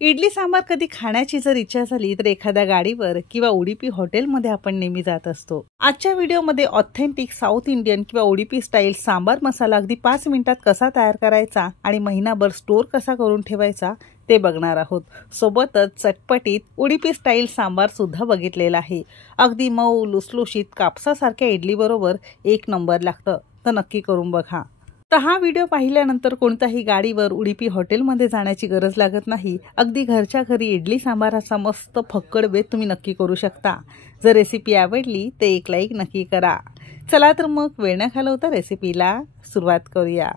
इडली सांबार कधी खाण्याची जर इच्छा झाली तर एखाद्या गाडीवर किंवा उडुपी हॉटेलमध्ये आपण नेहमी जात असतो। आजच्या व्हिडिओमध्ये ऑथेंटिक साऊथ इंडियन किंवा उडुपी स्टाईल सांबार मसाला अगदी 5 मिनिटात कसा तयार करायचा आणि महिनाभर स्टोर कसा करून ठेवायचा ते बघणार आहोत। सोबतच चटपटीत उडुपी स्टाईल सांबार सुद्धा बघितलेला आहे। अगदी मऊ लुसलुशीत कापसासारख्या इडली बरोबर एक नंबर लागतं, तर नक्की करून बघा। तर हा व्हिडिओ पाहिल्यानंतर कोणत्याही गाडीवर उडुपी हॉटेलमध्ये जाण्याची गरज लागत नाही। अगदी घरच्या घरी इडली सांबाराचा मस्त फक्कड बेत तुम्ही नक्की करू शकता। जर रेसिपी आवडली तर एक लाईक नक्की करा। चला तर मग वेळ न घालवता रेसिपीला सुरुवात करूया।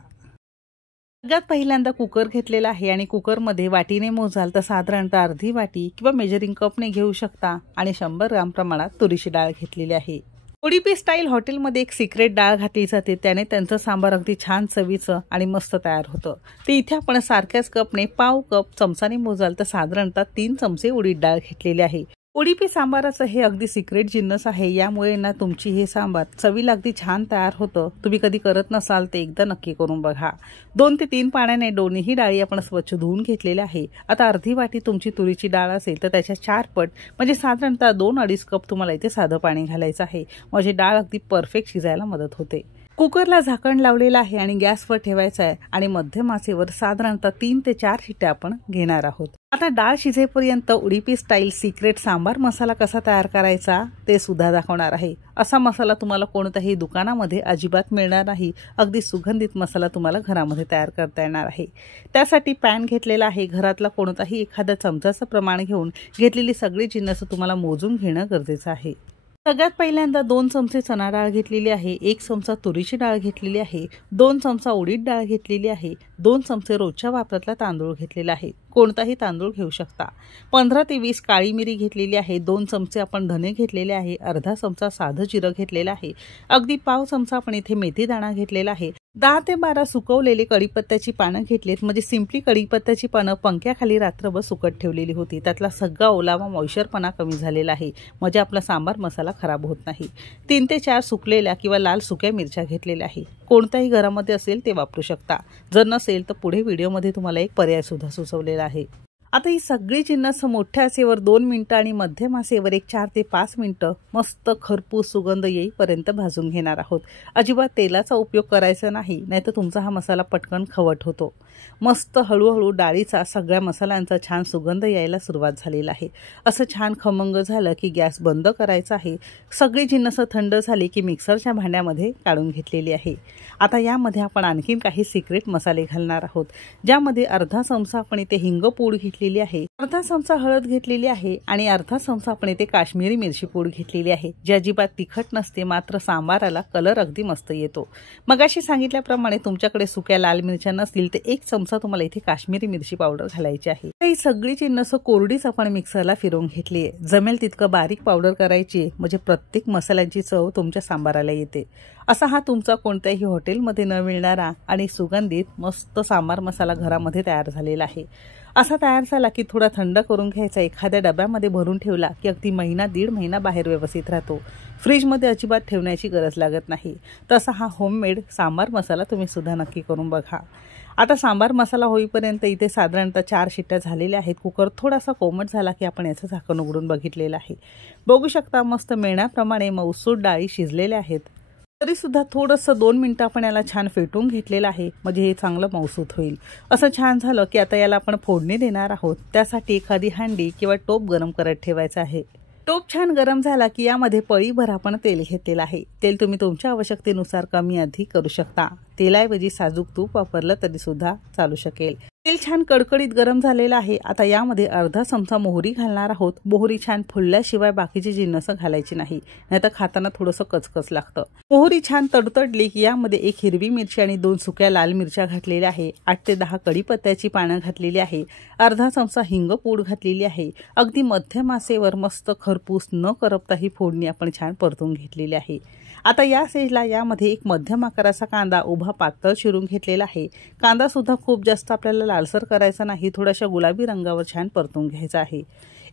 सगळ्यात पहिल्यांदा कुकर घेतलेला आहे आणि कुकरमध्ये वाटीने मोजाल तर साधारणतः अर्धी वाटी किंवा मेजरिंग कपने घेऊ शकता आणि 100 ग्राम प्रमाणात तुरीची डाळ घेतलेली आहे। उडुपी स्टाईल हॉटेलमध्ये एक सिक्रेट डाळ घातली जाते, त्याने त्यांचं सांबार अगदी छान चवीचं आणि मस्त तयार होतं। ते इथे आपण सारख्याच कपने पाव कप चमचाने मोजाल तर साधारणतः 3 चमचे उडीद डाळ घेतलेली आहे। उडुपी सांबाराचं हे अगदी सिक्रेट जिन्नस आहे, यामुळे ना तुमची हे सांबार चवीला अगदी छान तयार होतं। तुम्ही कधी करत नसाल तर एकदा नक्की करून बघा। 2 ते 3 पाण्याने दोन्ही डाळी आपण स्वच्छ धुवून घेतलेल्या आहे। आता अर्धी वाटी तुमची तुरीची डाळ असेल तर त्याच्या 4 पट म्हणजे साधारणतः 2-2.5 कप तुम्हाला इथे साधं पाणी घालायचं आहे, म्हणजे डाळ अगदी परफेक्ट शिजायला मदत होते। कुकरला झाकण लावलेलं आहे आणि गॅसवर ठेवायचं आहे आणि मध्यम आचेवर साधारणतः 3 ते 4 शिट्ट्या आपण घेणार आहोत। आता डाळ शिजेपर्यंत उडुपी स्टाईल सिक्रेट सांबार मसाला कसा तयार करायचा ते सुद्धा दाखवणार आहे। असा मसाला तुम्हाला कोणत्याही दुकानामध्ये अजिबात मिळणार नाही। अगदी सुगंधित मसाला तुम्हाला घरामध्ये तयार करता येणार आहे। त्यासाठी पॅन घेतलेला आहे। घरातला कोणताही एखाद्या चमचाचं प्रमाण घेऊन घेतलेली सगळी जिन्नस तुम्हाला मोजून घेणं गरजेचं आहे। सगळ्यात पहिल्यांदा 2 चमचे चणा डाळ घेतलेली आहे, 1 चमचा तुरीची डाळ घेतलेली आहे, 2 चमचा उडीद डाळ घेतलेली आहे, 2 चमचे रोजच्या वापरातला तांदूळ घेतलेला आहे, कोणताही तांदूळ घेऊ शकता। 15 ते 20 काळी मिरी घेतलेली आहे, 2 चमचे आपण धने घेतलेले आहे, अर्धा चमचा साधं जिरं घेतलेलं आहे, अगदी पाव चमचा आपण इथे मेथी दाणा घेतलेला आहे, 10 ते 12 सुकवलेली कढीपत्त्याची पानं घेतलीत, म्हणजे सिंपली कढीपत्त्याची पानं पंख्याखाली रात्रभर सुकत ठेवलेली होती। त्यातला सगळा ओलावा मॉइश्चरपणा कमी झालेला आहे, म्हणजे आपला सांबार मसाला खराब होत नाही। 3 ते 4 सुकलेल्या किंवा लाल सुक्या मिरच्या घेतलेल्या आहे, कोणत्याही घरामध्ये असेल ते वापरू शकता। जर नसेल तर पुढे व्हिडिओमध्ये तुम्हाला एक पर्याय सुद्धा सुचवलेला आहे। आता ही सगळी जिन्नस मोठ्या आचेवर 2 मिनिटं आणि मध्यम आचेवर 4 ते 5 मिनिटं मस्त खरपूस सुगंध येईपर्यंत भाजून घेणार आहोत। अजिबात तेलाचा उपयोग करायचा नाही, नाहीतर तुमचा हा मसाला पटकन खवट होतो। मस्त हळूहळू डाळीचा सगळ्या मसाल्यांचा छान सुगंध यायला सुरुवात झालेला आहे। असं छान खमंग झालं की गॅस बंद करायचा आहे। सगळी जिन्नस थंड झाली की मिक्सरच्या भांड्यामध्ये काढून घेतलेली आहे। आता यामध्ये आपण आणखीन काही सिक्रेट मसाले घालणार आहोत, ज्यामध्ये अर्धा चमचा आपण इथे हिंग पूड घेतलेली आहे, अर्धा चमचा हळद घेतलेली आहे आणि अर्धा चमचा आपण इथे काश्मीरी मिरची पूड घेतलेली आहे, जी अजिबात तिखट नसते, मात्र सांबाराला कलर अगदी मस्त येतो। मगाशी सांगितल्याप्रमाणे तुमच्याकडे सुक्या लाल मिरच्या नसतील तर 1 चमचा तुम्हाला इथे काश्मीरी मिरची पावडर घालायची आहे। ही सगळी जिन्नस कोरडीच आपण मिक्सरला फिरवून घेतली आहे। जमेल तितकं बारीक पावडर करायची, म्हणजे प्रत्येक मसाल्याची चव तुमच्या सांबाराला येते। असा हा तुमचा कोणत्याही हॉटेलमध्ये न मिळणारा आणि सुगंधित मस्त सांबार मसाला घरामध्ये तयार झालेला आहे। असा तयार झाला की थोडा थंड करून घ्यायचा, एखाद्या डब्यामध्ये भरून ठेवला की अगदी महिना 1.5 महिना बाहेर व्यवस्थित राहतो। फ्रीजमध्ये अजिबात ठेवण्याची गरज लागत नाही। तसा हा होममेड सांबार मसाला तुम्ही सुद्धा नक्की करून बघा। आता सांबार मसाला होईपर्यंत इथे साधारणतः 4 शिट्ट्या झालेल्या आहेत। कुकर थोडासा कोमट झाला की आपण याचं झाकण उघडून बघितलेलं आहे। बघू शकता मस्त मेणाप्रमाणे मऊसूत डाळी शिजलेल्या आहेत। तरी सुद्धा थोडंसं 2 मिनिटं आपण याला छान फेटून घेतलेलं आहे, म्हणजे हे चांगलं मऊसूत होईल। असं छान झालं की आता याला आपण फोडणी देणार आहोत। त्यासाठी एखादी हांडी किंवा टोप गरम करत ठेवायचं आहे। टोप छान गरम झाला की यामध्ये पळीभर आपण तेल घेतलेलं आहे। तेल तुम्ही तुमच्या आवश्यकतेनुसार कमी अधिक करू शकता। तेलाऐवजी साजूक तूप वापरलं तरी सुद्धा चालू शकेल। तेल छान कडकडीत गरम झालेलं आहे। आता यामध्ये अर्धा चमचा मोहरी घालणार आहोत। मोहरी छान फुलल्याशिवाय बाकीची जिन्नस घालायची नाही, नाहीतर खाताना थोडंसं कचकच लागतं। मोहरी छान तडतडली की यामध्ये 1 हिरवी मिरची आणि 2 सुक्या लाल मिरच्या घातलेल्या आहे, 8 ते 10 कढीपत्त्याची पानं घातलेली आहे, अर्धा चमचा हिंग पूड घातलेली आहे। अगदी मध्यम आचेवर मस्त खरपूस न करपता ही फोडणी आपण छान परतून घेतलेली आहे। आता या स्टेजला यामध्ये 1 मध्यम आकाराचा कांदा उभा पातळ चिरून घेतलेला आहे। कांदा सुद्धा खूप जास्त आपल्याला लालसर करायचा नाही, थोड्याशा गुलाबी रंगावर छान परतून घ्यायचा आहे।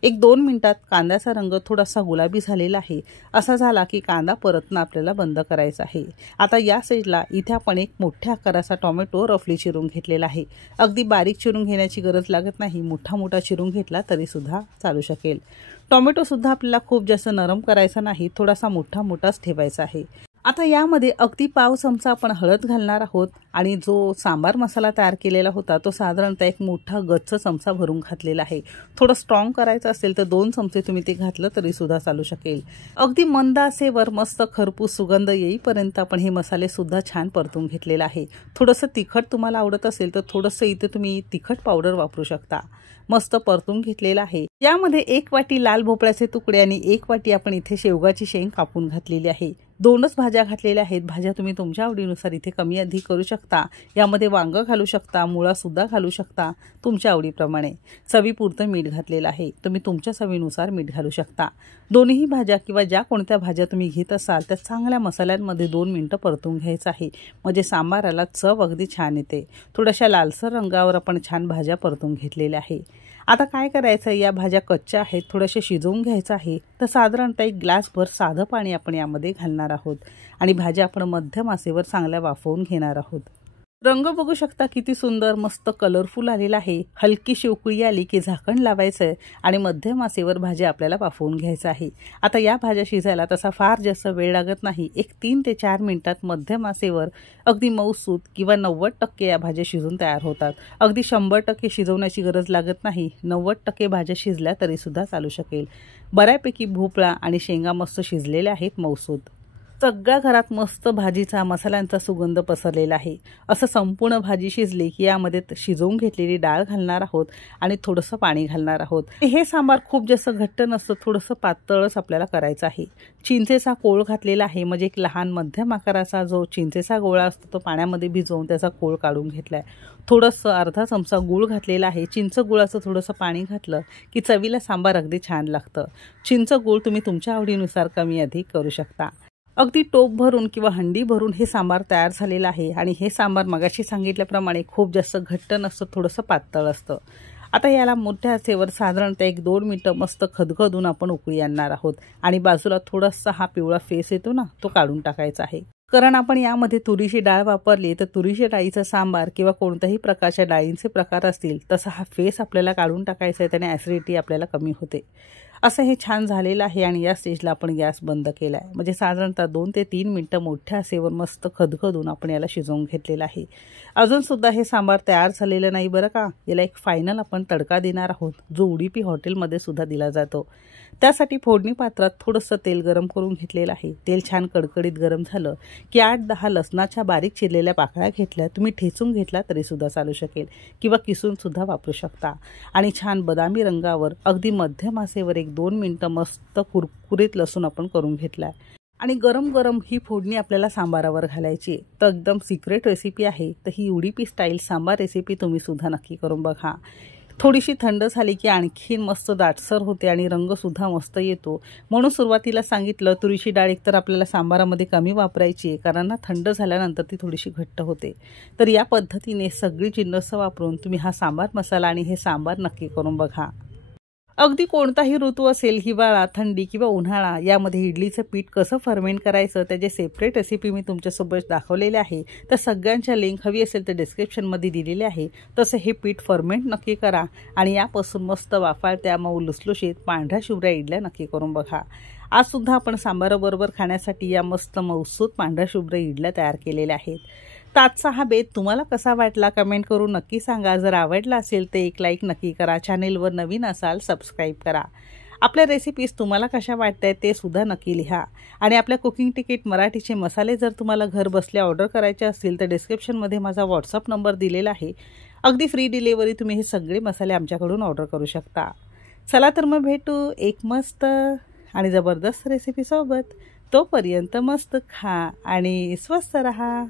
एक 2 मिनिटात कांद्याचा रंग थोडासा गुलाबी झालेला आहे। असा झाला की कांदा परतणं आपल्याला बंद करायचं आहे। आता या स्टेजला इथे आपण एक मोठ्या आकाराचा टोमॅटो रफली चिरून घेतलेला आहे। अगदी बारीक चिरून घेण्याची गरज लागत नाही, मोठा मोठा चिरून घेतला तरी सुद्धा चालू शकेल। टोमॅटो सुद्धा आपल्याला खूप जास्त नरम करायचा नाही, थोडासा मोठा मोठाच ठेवायचा आहे। आता यामध्ये अगदी पाव चमचा आपण हळद घालणार आहोत आणि जो सांबार मसाला तयार केलेला होता तो साधारणतः एक मोठा गच्च चमचा भरून घातलेला आहे। थोडं स्ट्रॉंग करायचं असेल तर 2 चमचे तुम्ही ते घातलं तरी सुद्धा चालू शकेल। अगदी मंद आचेवर मस्त खरपूस सुगंध येईपर्यंत आपण हे मसाले सुद्धा छान परतून घेतलेला आहे। थोडंसं तिखट तुम्हाला आवडत असेल तर थोडंसं इथे तुम्ही तिखट पावडर वापरू शकता। मस्त परतून घेतलेला आहे। यामध्ये 1 वाटी लाल भोपळ्याचे तुकडे आणि 1 वाटी आपण इथे शेवगाची शेंग कापून घातलेली आहे। 2च भाज्या घातलेल्या आहेत। भाज्या तुम्ही तुमच्या आवडीनुसार इथे कमी अधिक करू शकता। यामध्ये वांग घालू शकता, मुळा सुद्धा घालू शकता तुमच्या आवडीप्रमाणे। चवीपुरतं मीठ घातलेलं आहे, तुम्ही तुमच्या चवीनुसार मीठ घालू शकता। दोन्ही भाज्या किंवा ज्या कोणत्या भाज्या तुम्ही घेत असाल त्या चांगल्या मसाल्यांमध्ये 2 मिनिटं परतून घ्यायचं आहे, म्हणजे सांबाराला चव अगदी छान येते। थोड्याशा लालसर रंगावर आपण छान भाज्या परतून घेतलेल्या आहे। आता काय करायचं, या भाज्या कच्च्या आहेत, थोडेसे शिजवून घ्यायचं आहे। तर साधारणतः 1 ग्लासभर साधं पाणी आपण यामध्ये घालणार आहोत आणि भाज्या आपण मध्यम आचेवर चांगल्या वाफवून घेणार आहोत। रंग बघू शकता किती सुंदर मस्त कलरफुल आलेला आहे। हलकीशी उकळी आली की झाकण लावायचं आहे आणि मध्यम आचेवर भाज्या आपल्याला वाफवून घ्यायचं आहे। आता या भाज्या शिजायला तसा फार जास्त वेळ लागत नाही, एक 3 ते 4 मिनिटात मध्यम आचेवर अगदी मऊसूत किंवा 90% या भाज्या शिजून तयार होतात। अगदी 100% शिजवण्याची गरज लागत नाही, 90% भाज्या शिजल्या तरी सुद्धा चालू शकेल। बऱ्यापैकी भोपळा आणि शेंगा मस्त शिजलेल्या आहेत मऊसूत। सगळ्या घरात मस्त भाजीचा मसाल्यांचा सुगंध पसरलेला आहे। असं संपूर्ण भाजी शिजली की यामध्ये शिजवून घेतलेली डाळ घालणार आहोत आणि थोडंसं पाणी घालणार आहोत। हे सांबार खूप जास्त घट्ट नसतं, थोडंसं पातळच आपल्याला करायचं आहे। चिंचेचा कोळ घातलेला आहे, म्हणजे एक लहान मध्यम आकाराचा जो चिंचेचा गोळा असतो तो पाण्यामध्ये भिजवून त्याचा कोळ काढून घेतलाय। थोडंसं अर्धा चमचा गूळ घातलेला आहे। चिंच गुळाचं थोडंसं पाणी घातलं की चवीला सांबार अगदी छान लागतं। चिंच गूळ तुम्ही तुमच्या आवडीनुसार कमी अधिक करू शकता। अगदी टोप भरून किंवा हंडी भरून हे सांबार तयार झालेलं आहे आणि हे सांबार मगाशी सांगितल्याप्रमाणे खूप जास्त घट्ट नसतं, थोडंसं पातळ असतं। आता याला मोठ्या आचेवर साधारणतः 1-2 मिनिटं मस्त खदखदून आपण उकळी आणणार आहोत आणि बाजूला थोडासा हा पिवळा फेस येतो ना तो काढून टाकायचा आहे। कारण आपण यामध्ये तुरीची डाळ वापरली तर तुरीच्या डाळीचा सांबार किंवा कोणत्याही प्रकारच्या डाळींचे प्रकार असतील तसा हा फेस आपल्याला काढून टाकायचा आहे, त्याने ॲसिडिटी आपल्याला कमी होते। असं हे छान झालेलं आहे आणि या स्टेजला आपण गॅस बंद केला आहे, म्हणजे साधारणतः 2 ते 3 मिनिटं मोठ्या आचेवर मस्त खदखदून आपण याला शिजवून घेतलेलं आहे। अजून सुद्धा हे सांबार तयार झालेलं नाही बरं का, याला एक फायनल आपण तडका देणार आहोत, जो उडुपी हॉटेलमध्ये सुद्धा दिला जातो। त्यासाठी फोडणी पात्रात थोडंसं तेल गरम करून घेतलेलं आहे। तेल छान कडकडीत गरम झालं की 8-10 लसणाच्या बारीक चिरलेल्या पाकळ्या घेतल्या, तुम्ही ठेचून घेतला तरी सुद्धा चालू शकेल किंवा किसून सुद्धा वापरू शकता आणि छान बदामी रंगावर अगदी मध्यम आचेवर 1-2 मिनिटं मस्त कुरकुरीत लसूण आपण करून घेतलाय आणि गरम गरम ही फोडणी आपल्याला सांबारावर घालायची। तर एकदम सिक्रेट रेसिपी आहे, तर ही उडुपी स्टाईल सांबार रेसिपी तुम्ही सुद्धा नक्की करून बघा। थोडीशी थंड झाली की आणखीन मस्त दाटसर होते आणि रंग सुद्धा मस्त येतो, म्हणून सुरुवातीला सांगितलं तुरीची डाळ एकतर आपल्याला सांबारामध्ये कमी वापरायची आहे, कारण ना थंड झाल्यानंतर ती थोडीशी घट्ट होते। तर या पद्धतीने सगळी जिन्नस वापरून तुम्ही हा सांबार मसाला आणि हे सांबार नक्की करून बघा। अगदी कोणताही ऋतू असेल, हिवाळा, थंडी किंवा उन्हाळा, यामध्ये इडलीचं पीठ कसं फर्मेंट करायचं त्याचे सेपरेट रेसिपी मी तुमच्यासोबत दाखवलेले आहे। तर सगळ्यांच्या लिंक हवी असेल तर डिस्क्रिप्शनमध्ये दिलेले आहे। तसं हे पीठ फर्मेंट नक्की करा आणि यापासून मस्त वाफाळत्या मऊ लुसलुशीत पांढऱ्या शुभ्र इडल्या नक्की करून बघा। आज सुद्धा आपण सांबाराबरोबर खाण्यासाठी या मस्त मऊसूत पांढऱ्या शुभ्र इडल्या तयार केलेल्या आहेत। तर आजचा हा बेत तुम्हाला कसा वाटला कमेंट करून नक्की सांगा। जर आवडला असेल तर एक लाईक नक्की करा, चॅनेलवर नवीन असाल सबस्क्राईब करा। आपल्या रेसिपीज तुम्हाला कशा वाटतायत ते सुद्धा नक्की लिहा आणि आपल्या कुकिंग तिकीट मराठीचे मसाले जर तुम्हाला घर बसल्या ऑर्डर करायचे असतील तर डिस्क्रिप्शनमध्ये माझा व्हॉट्सअप नंबर दिलेला आहे। अगदी फ्री डिलिव्हरी तुम्ही हे सगळे मसाले आमच्याकडून ऑर्डर करू शकता। चला तर मग भेटू एक मस्त आणि जबरदस्त रेसिपी सोबत। तोपर्यंत मस्त खा आणि स्वस्त रहा।